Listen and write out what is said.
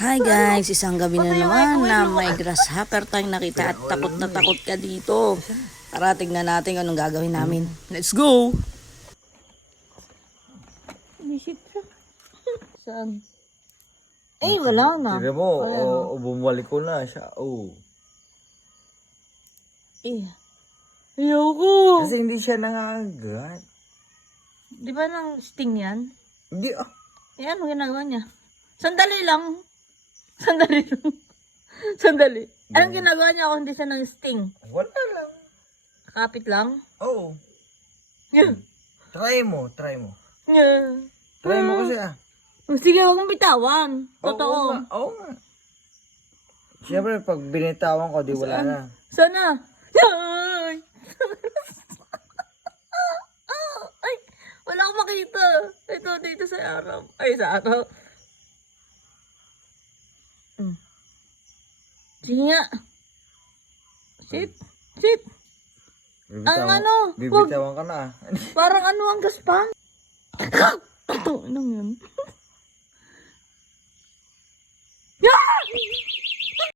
Hi guys, isang gabi na naman na may grasshopper tayong nakita at takot na takot ka dito. Tara, tingnan natin anong gagawin namin. Let's go! Bisit siya. Saan? Eh, wala na. Tignan mo, bumalik ko na siya. Oh. Eh, ayoko. Kasi hindi siya nangangagat. Di ba nang sting yan? Hindi Eh, ano ginagawa niya? Sandali lang. Sandali lang. Sandali. Anong ginagawa niya kung hindi siya nang sting? Wala lang. Kapit lang? Oh. Yeah. Try mo. Try mo kasi Sige, huwag mong bitawan. Totoo. Oo nga. Siyempre, pag binitawan ko, di wala na. Sana. Ay! Ay! Wala akong makita. Ito, dito sa araw. Ay, sa araw. Sige nga. Shit. Shit. Ang ano? Bibitawan ka na. Parang ano ang gaspang? Ito, anong yun?